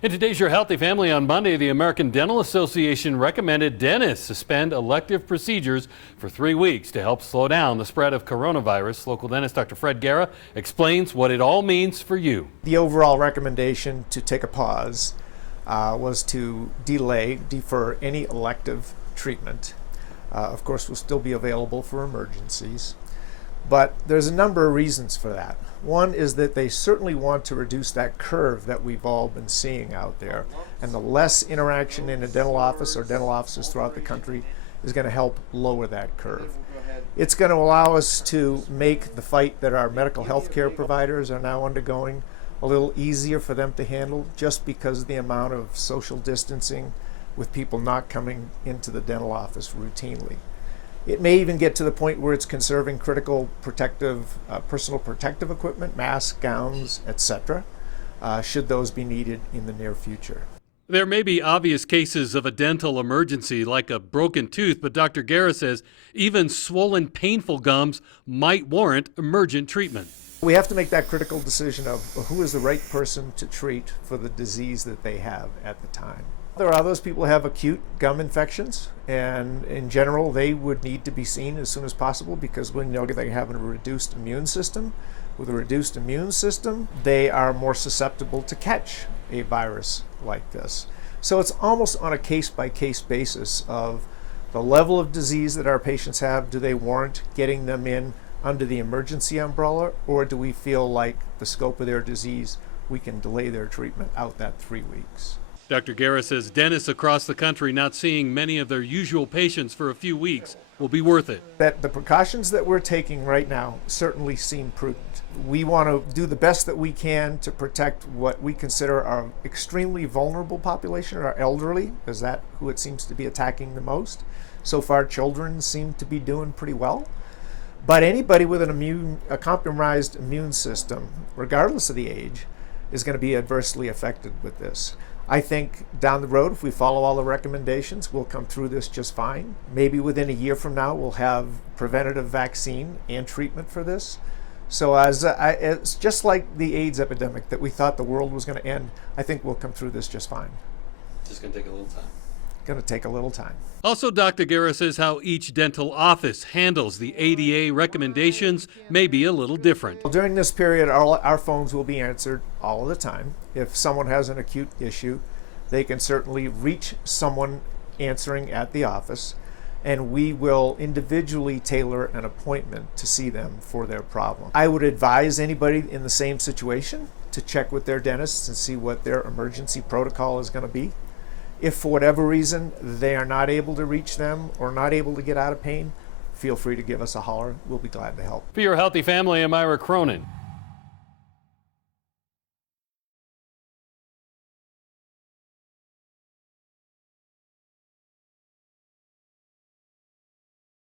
In today's Your Healthy Family on Monday, the American Dental Association recommended dentists suspend elective procedures for 3 weeks to help slow down the spread of coronavirus. Local dentist Dr. Fred Guerra explains what it all means for you. The overall recommendation to take a pause was to defer any elective treatment. Of course, will still be available for emergencies. But there's a number of reasons for that. One is that they certainly want to reduce that curve that we've all been seeing out there. And the less interaction in a dental office or dental offices throughout the country is going to help lower that curve. It's going to allow us to make the fight that our medical health care providers are now undergoing a little easier for them to handle, just because of the amount of social distancing with people not coming into the dental office routinely. It may even get to the point where it's conserving critical personal protective equipment, masks, gowns, etc., should those be needed in the near future. There may be obvious cases of a dental emergency like a broken tooth, but Dr. Guerra says even swollen, painful gums might warrant emergent treatment. We have to make that critical decision of who is the right person to treat for the disease that they have at the time. There are those people who have acute gum infections, and in general they would need to be seen as soon as possible because we know they have a reduced immune system. With a reduced immune system, they are more susceptible to catch a virus like this. So it's almost on a case-by-case basis of the level of disease that our patients have. Do they warrant getting them in under the emergency umbrella, or do we feel like the scope of their disease, we can delay their treatment out that 3 weeks? Dr. Guerra says dentists across the country not seeing many of their usual patients for a few weeks will be worth it. That the precautions that we're taking right now certainly seem prudent. We want to do the best that we can to protect what we consider our extremely vulnerable population, our elderly, is that who it seems to be attacking the most. So far, children seem to be doing pretty well. But anybody with a compromised immune system, regardless of the age, is going to be adversely affected with this. I think down the road, if we follow all the recommendations, we'll come through this just fine. Maybe within a year from now, we'll have preventative vaccine and treatment for this. So it's just like the AIDS epidemic that we thought the world was going to end. I think we'll come through this just fine. Just going to take a little time. Going to take a little time. Also, Dr. Guerra says how each dental office handles the ADA recommendations may be a little different. Well, during this period, our phones will be answered all of the time. If someone has an acute issue, they can certainly reach someone answering at the office, and we will individually tailor an appointment to see them for their problem. I would advise anybody in the same situation to check with their dentists and see what their emergency protocol is going to be. If for whatever reason they are not able to reach them or not able to get out of pain, feel free to give us a holler. We'll be glad to help. For Your Healthy Family, I'm Ira Cronin.